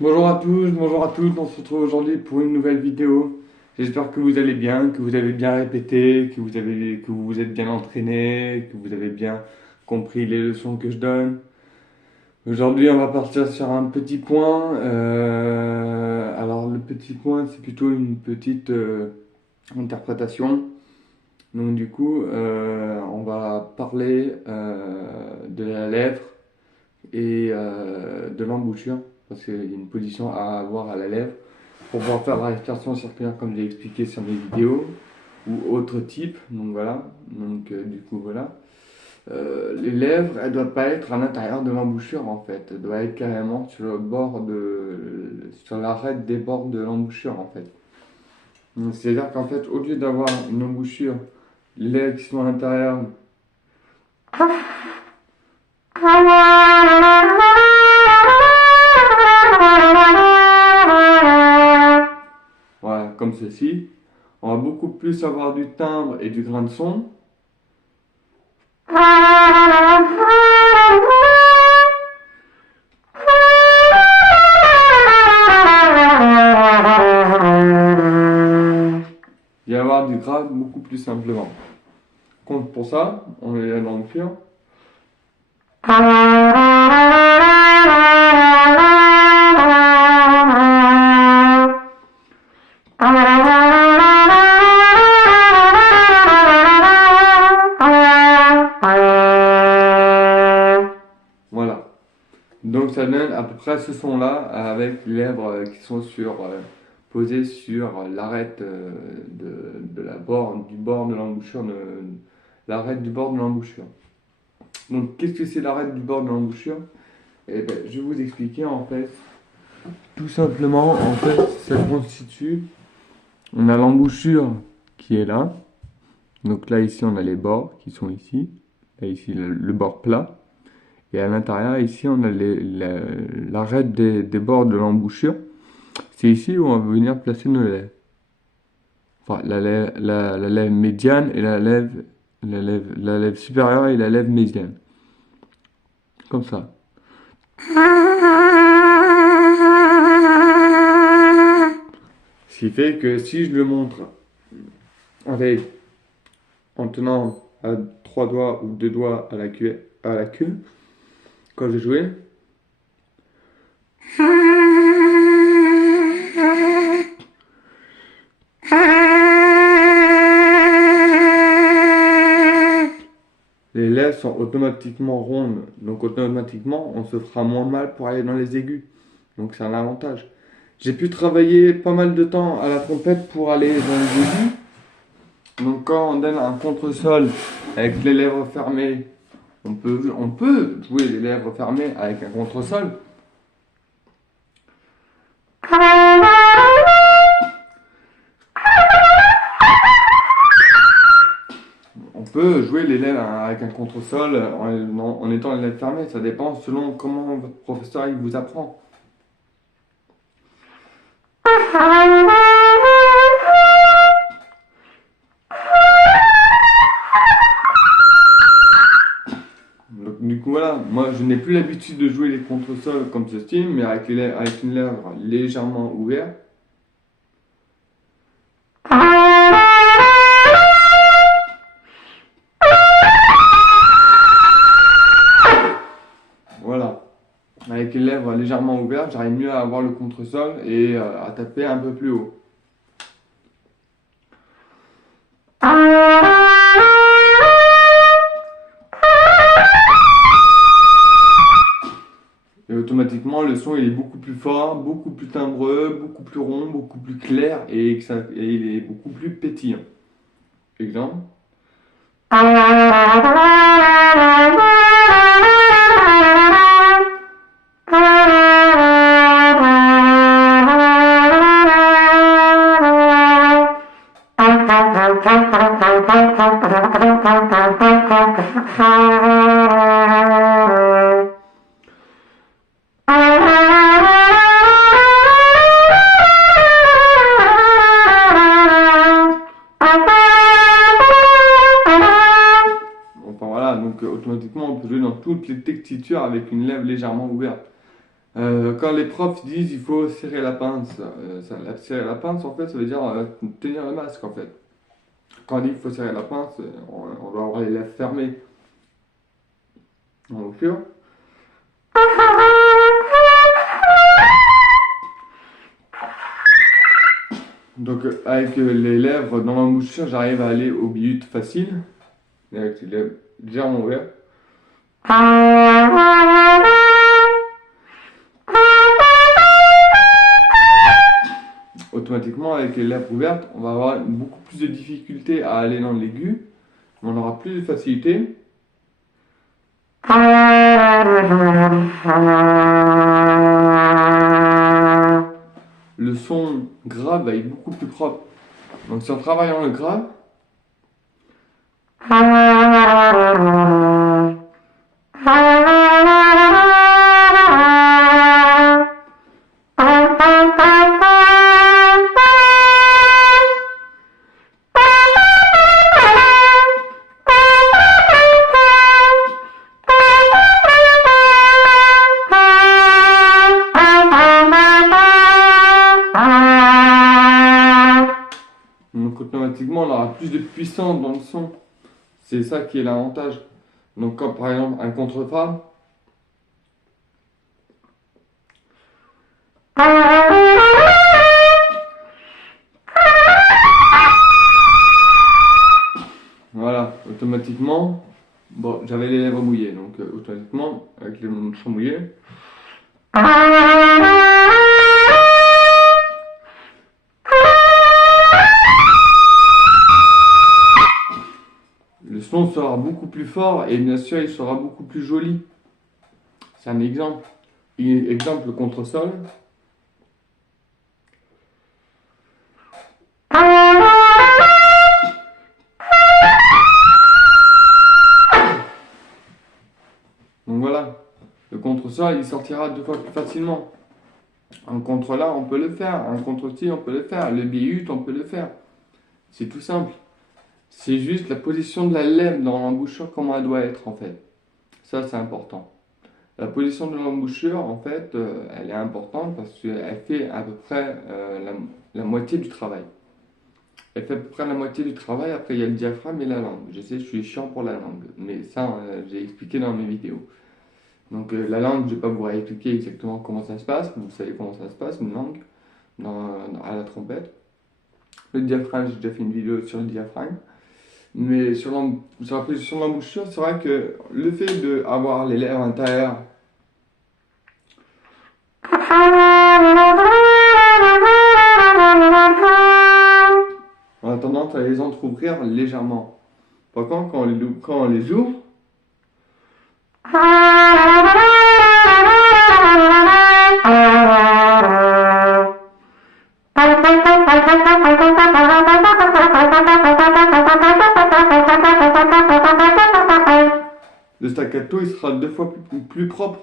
Bonjour à tous, bonjour à toutes, on se retrouve aujourd'hui pour une nouvelle vidéo. J'espère que vous allez bien, que vous avez bien répété, que vous vous êtes bien entraîné, que vous avez bien compris les leçons que je donne. Aujourd'hui, on va partir sur un petit point. Alors, le petit point, c'est plutôt une petite interprétation. Donc, du coup, on va parler de la lèvre et de l'embouchure, parce qu'il y a une position à avoir à la lèvre pour pouvoir faire la respiration circulaire comme j'ai expliqué sur mes vidéos, ou autre type. Donc voilà, donc du coup voilà. Les lèvres, elles doivent pas être à l'intérieur de l'embouchure en fait, elles doivent être carrément sur le bord sur l'arête des bords de l'embouchure en fait. C'est-à-dire qu'en fait, au lieu d'avoir une embouchure, les lèvres qui sont à l'intérieur, voilà, comme ceci, on va beaucoup plus avoir du timbre et du grain de son. Il va y avoir du grave beaucoup plus simplement. Donc pour ça, on est dans le cuir. Voilà. Donc ça donne à peu près ce son-là avec les lèvres qui sont posées sur l'arête du bord de l'embouchure, l'arête du bord de l'embouchure. Donc qu'est-ce que c'est l'arête du bord de l'embouchure? Eh ben, je vais vous expliquer en fait. Tout simplement, en fait, ça constitue. On a l'embouchure qui est là. Donc là, ici, on a les bords qui sont ici. Là, ici, le bord plat. Et à l'intérieur, ici, on a l'arête des bords de l'embouchure. C'est ici où on va venir placer nos lèvres. Enfin, la lèvre médiane et la lèvre supérieure et la lèvre médiane. Comme ça. Ce qui fait que si je le montre avec, en tenant à 3 doigts ou 2 doigts à la queue, quand je jouais, les lèvres sont automatiquement rondes, donc automatiquement on se fera moins mal pour aller dans les aigus. Donc c'est un avantage. J'ai pu travailler pas mal de temps à la trompette pour aller dans les aigus. Donc quand on donne un contre-sol avec les lèvres fermées, on peut jouer les lèvres fermées avec un contre-sol. On peut jouer les lèvres avec un contre-sol en étant les lèvres fermées. Ça dépend selon comment votre professeur il vous apprend. Donc, du coup, voilà, moi je n'ai plus l'habitude de jouer les contre-sols comme ceci, mais avec une lèvre légèrement ouverte. Voilà. Avec les lèvres légèrement ouvertes, j'arrive mieux à avoir le contre-sol et à taper un peu plus haut. Et automatiquement, le son il est beaucoup plus fort, beaucoup plus timbreux, beaucoup plus rond, beaucoup plus clair et il est beaucoup plus pétillant. Exemple. Enfin voilà, donc automatiquement on peut jouer dans toutes les textures avec une lèvre légèrement ouverte. Quand les profs disent il faut serrer la pince, serrer la pince en fait ça veut dire tenir le masque en fait. Quand on dit qu'il faut serrer la pince, on doit avoir les lèvres fermées. Donc, avec les lèvres dans l'embouchure, j'arrive à aller au bihut facile, avec les lèvres légèrement ouvertes. Automatiquement, avec les lèvres ouvertes, on va avoir beaucoup plus de difficulté à aller dans l'aigu, mais on aura plus de facilité. Le son grave va être beaucoup plus propre. Donc si on travaille en le grave, donc automatiquement on aura plus de puissance dans le son. C'est ça qui est l'avantage. Donc quand par exemple un contrefa, voilà, automatiquement, bon j'avais les lèvres mouillées, donc automatiquement avec les cheveux mouillés, le son sera beaucoup plus fort et bien sûr il sera beaucoup plus joli. C'est un exemple. Exemple le contresol. Donc voilà, le contresol il sortira 2 fois plus facilement. Un contre-la on peut le faire, un contre-ci on peut le faire, le bihut on peut le faire. C'est tout simple. C'est juste la position de la lèvre dans l'embouchure, comment elle doit être en fait. Ça c'est important. La position de l'embouchure en fait, elle est importante parce qu'elle fait à peu près la moitié du travail. Elle fait à peu près la moitié du travail, après il y a le diaphragme et la langue. Je sais, je suis chiant pour la langue, mais ça j'ai expliqué dans mes vidéos. Donc la langue, je ne vais pas vous réexpliquer exactement comment ça se passe, vous savez comment ça se passe, une langue à la trompette. Le diaphragme, j'ai déjà fait une vidéo sur le diaphragme. Mais sur la position de l'embouchure, c'est vrai que le fait d'avoir les lèvres intérieures on a tendance à les entrouvrir légèrement. Par contre, quand on les ouvre, le staccato il sera 2 fois plus propre.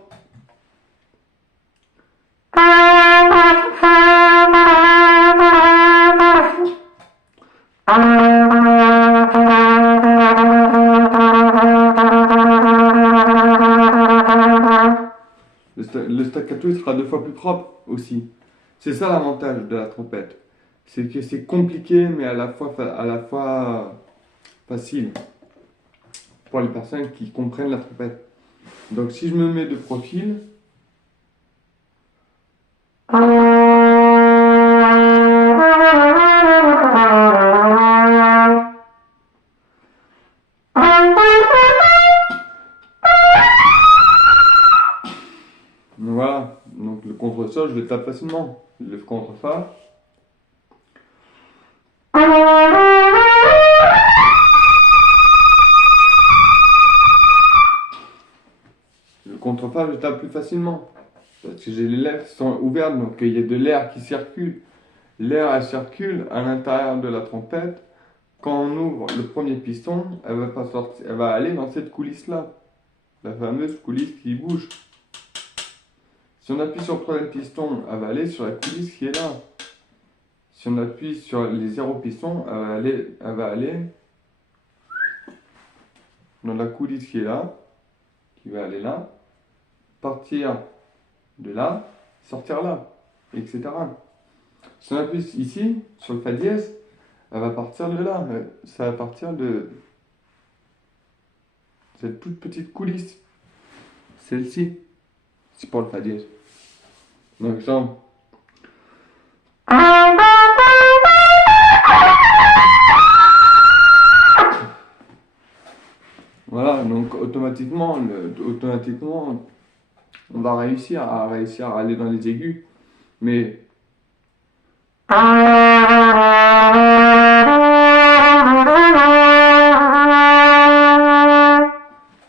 Le staccato il sera 2 fois plus propre aussi. C'est ça l'avantage de la trompette. C'est que c'est compliqué mais à la fois facile pour les personnes qui comprennent la trompette. Donc si je me mets de profil, voilà, donc le contresol je le tape facilement. Le contrefa. Le contrefa je le tape plus facilement. Parce que j'ai les lèvres qui sont ouvertes, donc il y a de l'air qui circule. L'air elle circule à l'intérieur de la trompette. Quand on ouvre le premier piston, elle va pas sortir, elle va aller dans cette coulisse-là. La fameuse coulisse qui bouge. Si on appuie sur le premier piston, elle va aller sur la coulisse qui est là. Si on appuie sur les 0 pistons, elle va aller dans la coulisse qui est là, qui va aller là, partir de là, sortir là, etc. Si on appuie ici, sur le fa dièse, elle va partir de là. Ça va partir de cette toute petite coulisse. Celle-ci. C'est pour le fa dièse. Donc ça. Voilà, donc automatiquement, on va réussir à aller dans les aigus. Mais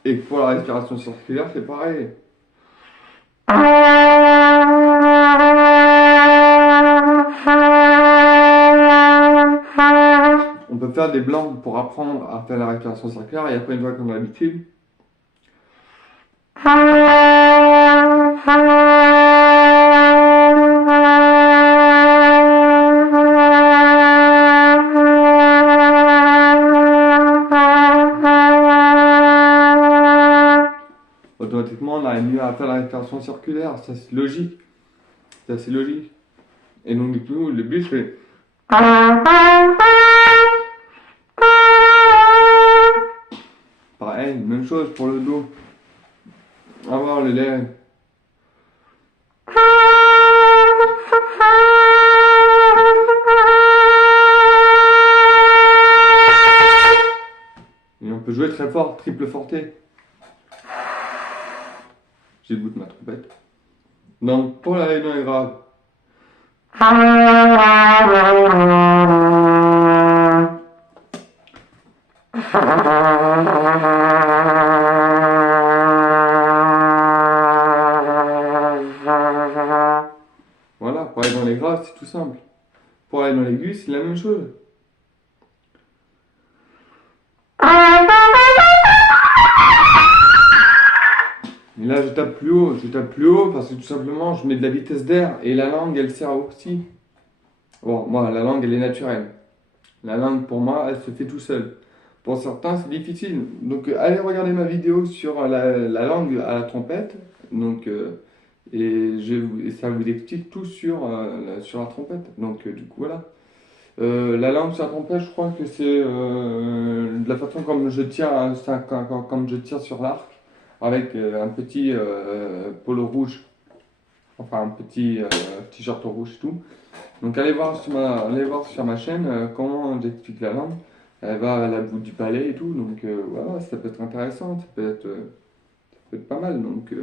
et pour la respiration circulaire, c'est pareil. On peut faire des blancs pour apprendre à faire la respiration circulaire et après une fois qu'on a l'habitude. Automatiquement, on arrive mieux à faire la respiration circulaire, ça c'est logique. C'est assez logique. Et donc du coup, le but c'est pareil, même chose pour le dos. Avoir le lait. Et on peut jouer très fort, triple forté. J'ai le bout de ma trompette. Donc pour la réunion est grave. Voilà, pour aller dans les graves, c'est tout simple. Pour aller dans l'aigu, c'est la même chose. Et là, je tape plus haut parce que tout simplement, je mets de la vitesse d'air et la langue, elle sert aussi. Bon, moi, la langue, elle est naturelle. La langue, pour moi, elle se fait tout seul. Pour certains, c'est difficile. Donc, allez regarder ma vidéo sur la langue à la trompette. Donc, et ça vous explique tout sur la trompette. Donc, du coup, voilà. La langue sur la trompette, je crois que c'est de la façon comme je tire, comme je tire sur l'arc, avec un petit polo rouge, enfin un petit t-shirt rouge et tout. Donc allez voir sur ma chaîne comment j'explique la langue. Elle va à la bout du palais et tout, donc voilà, ça peut être intéressant, ça peut être pas mal. Donc,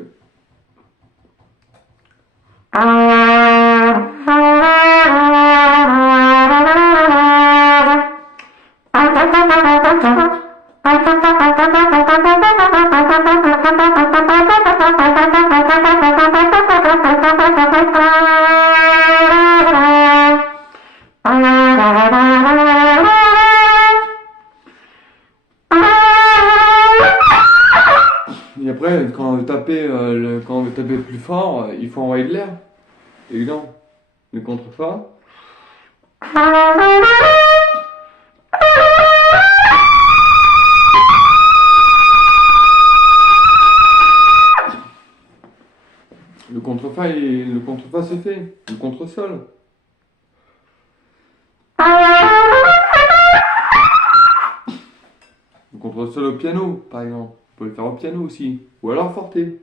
et après, quand on veut taper plus fort, il faut envoyer de l'air. Évidemment. Le contrefa. Le contrefa c'est fait. Le contresol. Le contresol au piano, par exemple. Vous pouvez le faire au piano aussi. Ou alors forté.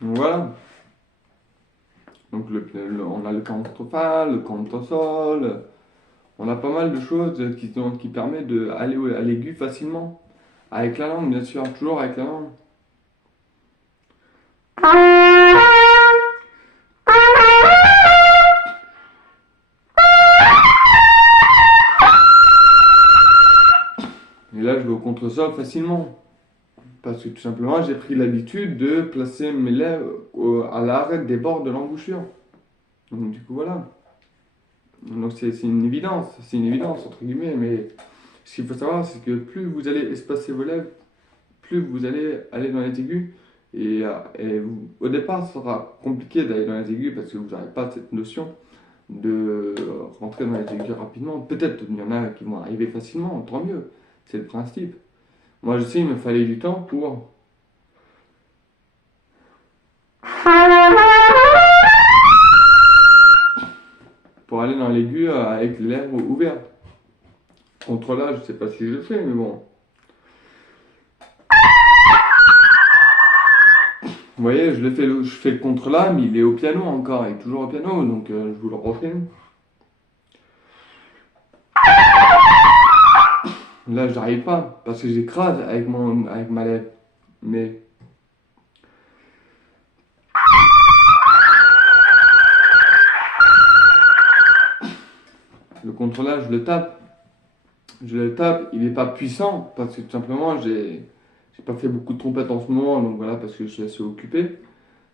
Donc voilà. Donc on a le contrefa, le contresol. On a pas mal de choses qui permettent d'aller à l'aigu facilement. Avec la langue, bien sûr, toujours avec la langue. Et là, je vais au contresol facilement. Parce que tout simplement, j'ai pris l'habitude de placer mes lèvres à l'arête des bords de l'embouchure. Donc du coup, voilà. Donc c'est une évidence entre guillemets, mais ce qu'il faut savoir, c'est que plus vous allez espacer vos lèvres, plus vous allez aller dans les aigus. Au départ, ça sera compliqué d'aller dans les aigus parce que vous n'aurez pas cette notion de rentrer dans les aigus rapidement. Peut-être il y en a qui vont arriver facilement, tant mieux, c'est le principe. Moi, je sais, il me fallait du temps pour aller dans l'aigu avec les lèvres ouvertes. Contre là, je sais pas si je le fais, mais bon. Vous voyez, je fais le contre là, mais il est au piano encore, il est toujours au piano, donc je vous le refais. Là, j'arrive pas, parce que j'écrase avec ma lèvre. Mais le contre là, je le tape. Je le tape, il n'est pas puissant, parce que tout simplement, j'ai pas fait beaucoup de trompettes en ce moment, donc voilà, parce que je suis assez occupé.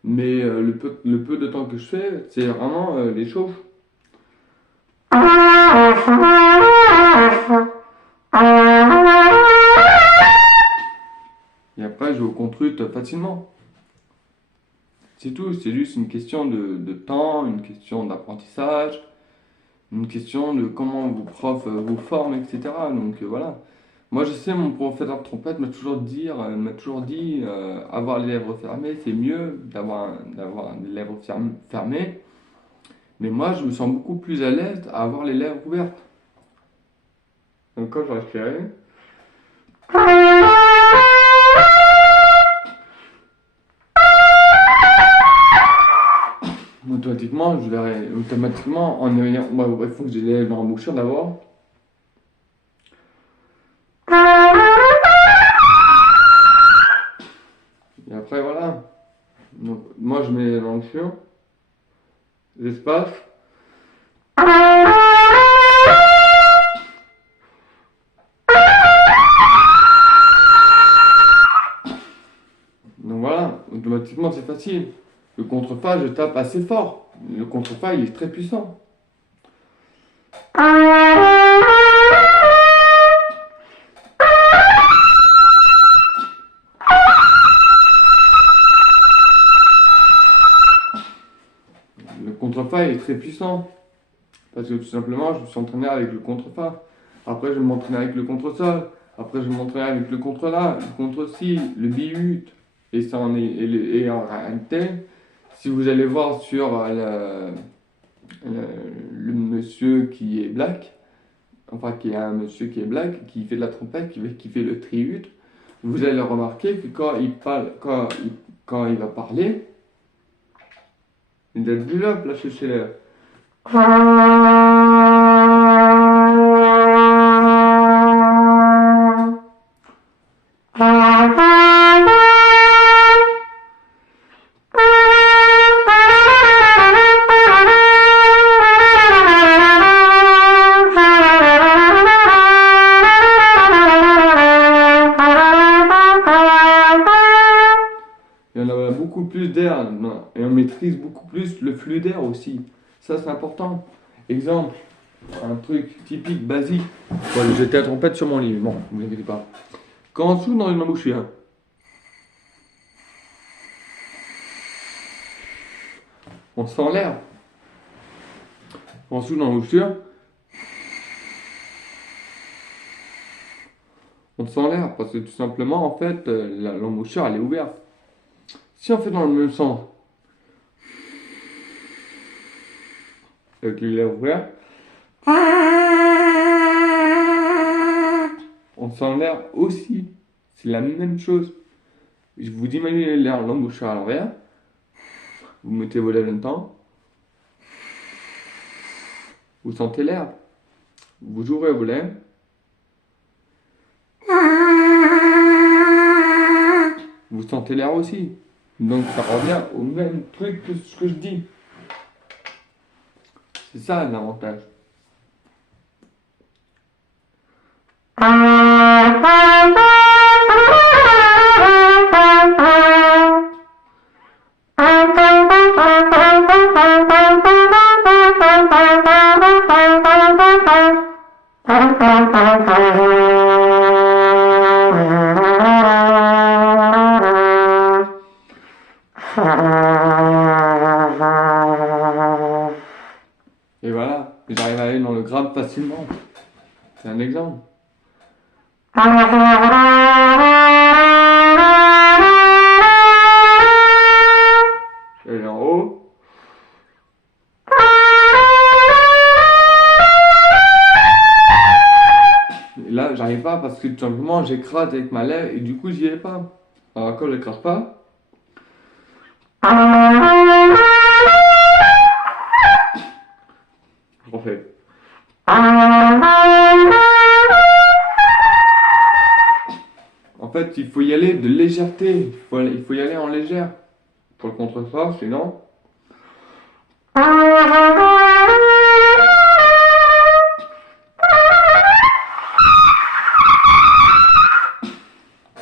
Mais le peu de temps que je fais, c'est vraiment les chauffe. Et après, je vais au contre-ut facilement. C'est tout, c'est juste une question de temps, une question d'apprentissage, une question de comment vos profs vous forment, etc. Donc voilà. Moi, je sais, mon professeur de trompette m'a toujours dit, avoir les lèvres fermées, c'est mieux d'avoir les lèvres fermées. Mais moi, je me sens beaucoup plus à l'aise à avoir les lèvres ouvertes. Donc quand je respirais, automatiquement, il faut que j'ai les lèvres dans la bouchure d'abord. Et après, voilà. Donc, moi, je mets dans le fion, j'espace. Donc voilà, automatiquement, c'est facile. Le contrefa, je tape assez fort. Le contrefa, il est très puissant. Le contrefa, il est très puissant. Parce que tout simplement, je me suis entraîné avec le contrefa. Après, je vais m'entraîner avec le contre-sol. Après, je vais m'entraîner avec le contre-la, le contre-si, le bi-ut. Et en réalité, si vous allez voir sur le monsieur qui est black, enfin qui est un monsieur qui est black, qui fait de la trompette, qui fait le tri-ut, vous allez remarquer que quand il va parler, il a du love là chez les. Il y en a beaucoup plus d'air, et on maîtrise beaucoup plus le flux d'air aussi. Ça, c'est important. Exemple, un truc typique, basique. Bon, j'étais à trompette sur mon lit, bon, ne vous inquiétez pas. Quand on souffle dans une embouchure, on sent l'air. Quand on souffle dans l'embouchure, on sent l'air, parce que tout simplement, en fait, l'embouchure, elle est ouverte. Si on fait dans le même sens, avec les lèvres ouvertes, on sent l'air aussi. C'est la même chose. Vous imaginez l'embouchure à l'envers, vous mettez vos lèvres en même temps, vous sentez l'air. Vous ouvrez vos lèvres, vous sentez l'air aussi. Donc ça revient au même truc que ce que je dis. C'est ça l'avantage. Et voilà, j'arrive à aller dans le grave facilement. C'est un exemple. que tout simplement j'écrase avec ma lèvre et du coup j'y vais pas. Alors quand je l'écrase pas, je refais. En fait, il faut y aller de légèreté, il faut y aller en légère. Pour le contreforts, sinon.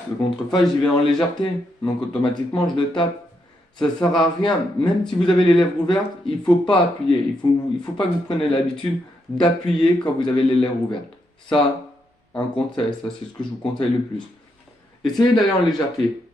Le contreforts, j'y vais en légèreté, donc automatiquement je le tape. Ça sert à rien, même si vous avez les lèvres ouvertes, il faut pas appuyer. Il faut pas que vous preniez l'habitude d'appuyer quand vous avez les lèvres ouvertes. Ça, un conseil, ça c'est ce que je vous conseille le plus. Essayez d'aller en légèreté.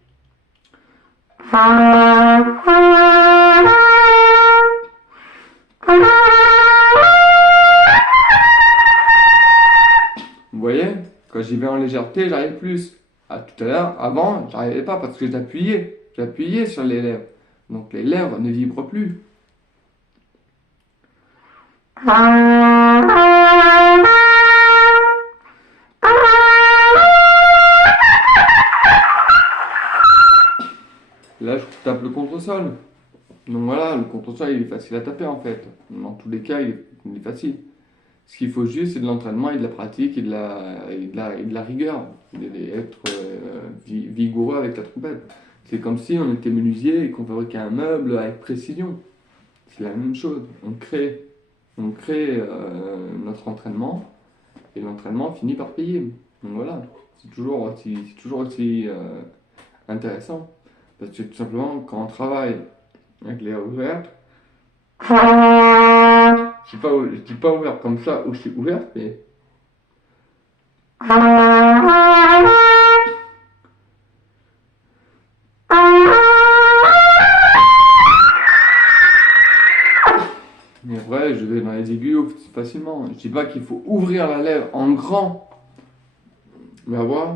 Vous voyez, quand j'y vais en légèreté, j'arrive plus. À tout à l'heure, avant, j'arrivais pas parce que j'appuyais sur les lèvres. Donc les lèvres ne vibrent plus. Là, je tape le contre-sol. Donc voilà, le contre-sol, il est facile à taper en fait. Dans tous les cas, il est facile. Ce qu'il faut juste, c'est de l'entraînement et de la pratique et de la rigueur. Être vigoureux avec la trompette. C'est comme si on était menuisier et qu'on fabriquait un meuble avec précision. C'est la même chose. On crée notre entraînement et l'entraînement finit par payer. Donc voilà, c'est toujours aussi intéressant. Parce que tout simplement, quand on travaille avec les lèvres ouvertes, je dis pas ouvert comme ça où je suis ouverte, mais. Mais vrai, je vais dans les aigus facilement. Je dis pas qu'il faut ouvrir la lèvre en grand. Mais à voir.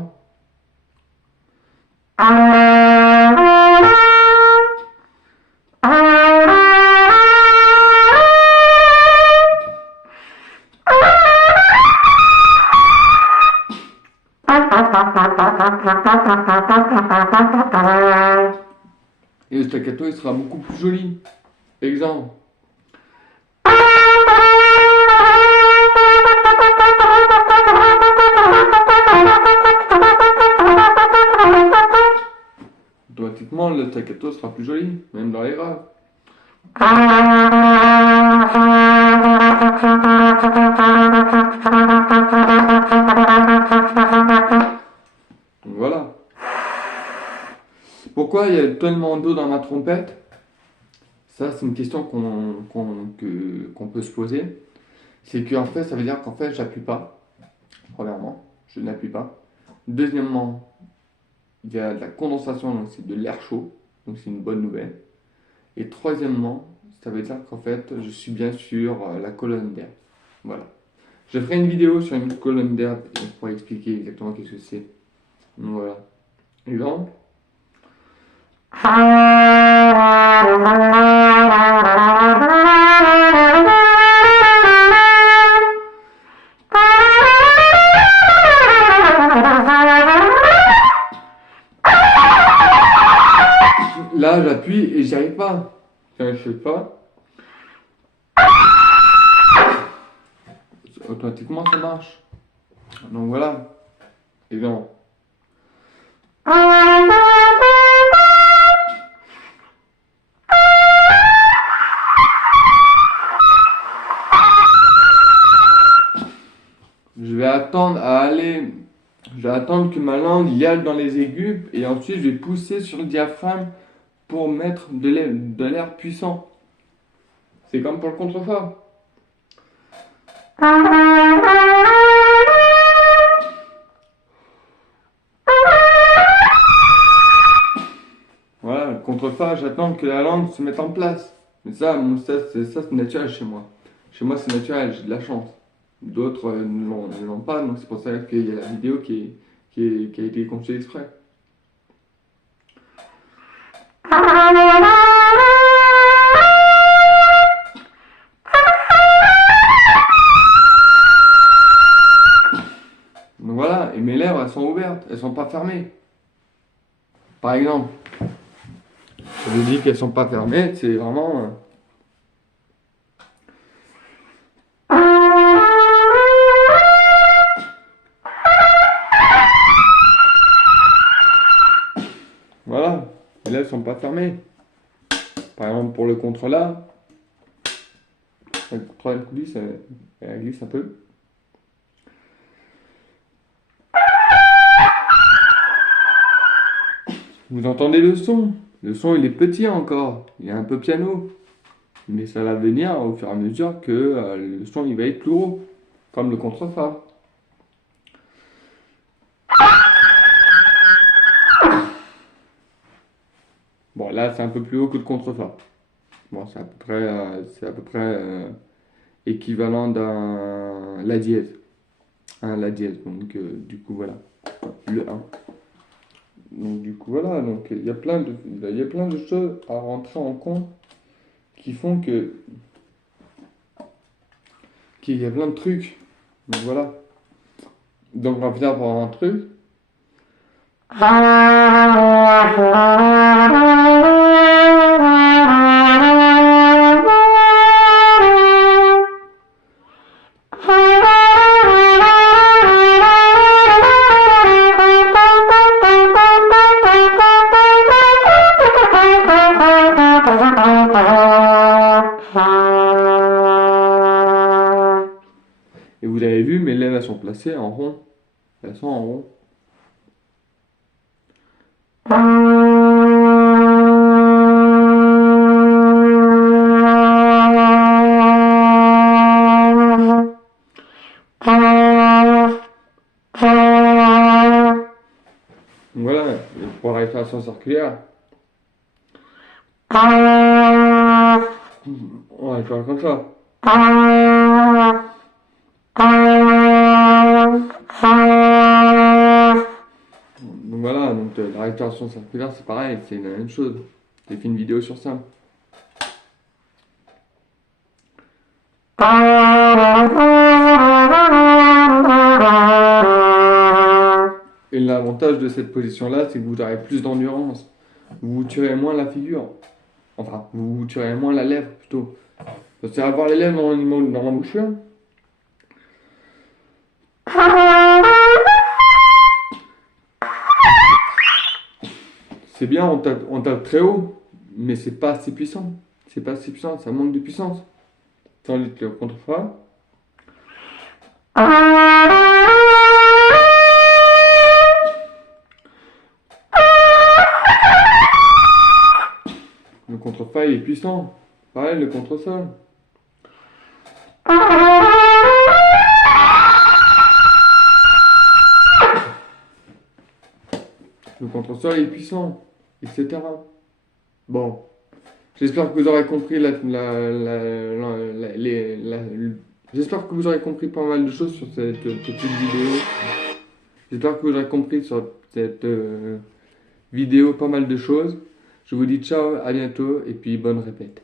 Et le staccato, il sera beaucoup plus joli. Exemple. Automatiquement, le staccato sera plus joli, même dans les graves. Donc voilà. Pourquoi il y a tellement d'eau dans ma trompette? Ça, c'est une question qu'on peut se poser. C'est qu'en fait, ça veut dire qu'en fait, j'appuie pas. Premièrement, je n'appuie pas. Deuxièmement, il y a de la condensation, donc c'est de l'air chaud, donc c'est une bonne nouvelle. Et troisièmement, ça veut dire qu'en fait, je suis bien sur la colonne d'air. Voilà. Je ferai une vidéo sur une colonne d'air pour expliquer exactement qu'est-ce que c'est. Donc voilà. Exemple. Là, j'appuie et j'y arrive pas. Quand je fais pas, automatiquement ça marche. Donc voilà. Exemple. Je vais attendre que ma langue y aille dans les aigus et ensuite je vais pousser sur le diaphragme pour mettre de l'air puissant. C'est comme pour le contrefort. Voilà, le contrefort, j'attends que la langue se mette en place. Mais ça, c'est naturel chez moi. Chez moi, c'est naturel, j'ai de la chance. D'autres ne l'ont pas, donc c'est pour ça qu'il y a la vidéo qui a été conçue exprès. Donc voilà, et mes lèvres, ouvertes, elles sont pas fermées. Par exemple, je vous dis qu'elles sont pas fermées, c'est vraiment... Voilà, et là elles sont pas fermées. Par exemple pour le contre-là, le troisième coulisse, elle glisse un peu. Vous entendez le son? Le son il est petit encore, il est un peu piano. Mais ça va venir au fur et à mesure que le son il va être plus gros, comme le contrefa. Bon là c'est un peu plus haut que le contrefa. Bon c'est à peu près équivalent d'un la dièse. Un la dièse, donc du coup voilà, le 1. Donc du coup voilà, donc il y a plein de choses à rentrer en compte qui font qu'il y a plein de trucs. Donc voilà. Donc on va finir par un truc. Et vous avez vu, mes lèvres elles sont placées en rond. Elles sont en rond. Donc voilà, et pour la respiration circulaire, on va faire comme ça. Donc voilà, donc la respiration circulaire c'est pareil, c'est la même chose. J'ai fait une vidéo sur ça. Et l'avantage de cette position-là, c'est que vous aurez plus d'endurance. Vous vous tirez moins la figure. Enfin, vous vous tirez moins la lèvre plutôt. Parce que avoir les lèvres dans la bouche. C'est bien, on tape très haut, mais c'est pas assez puissant. C'est pas assez puissant, ça manque de puissance. Tandis que le contrefa. Le contrefa il est puissant. Pareil, le contresol. Le contresol est puissant, etc. Bon, j'espère que vous aurez compris j'espère que vous aurez compris pas mal de choses sur cette petite vidéo. J'espère que vous aurez compris sur cette vidéo pas mal de choses. Je vous dis ciao, à bientôt et puis bonne répète.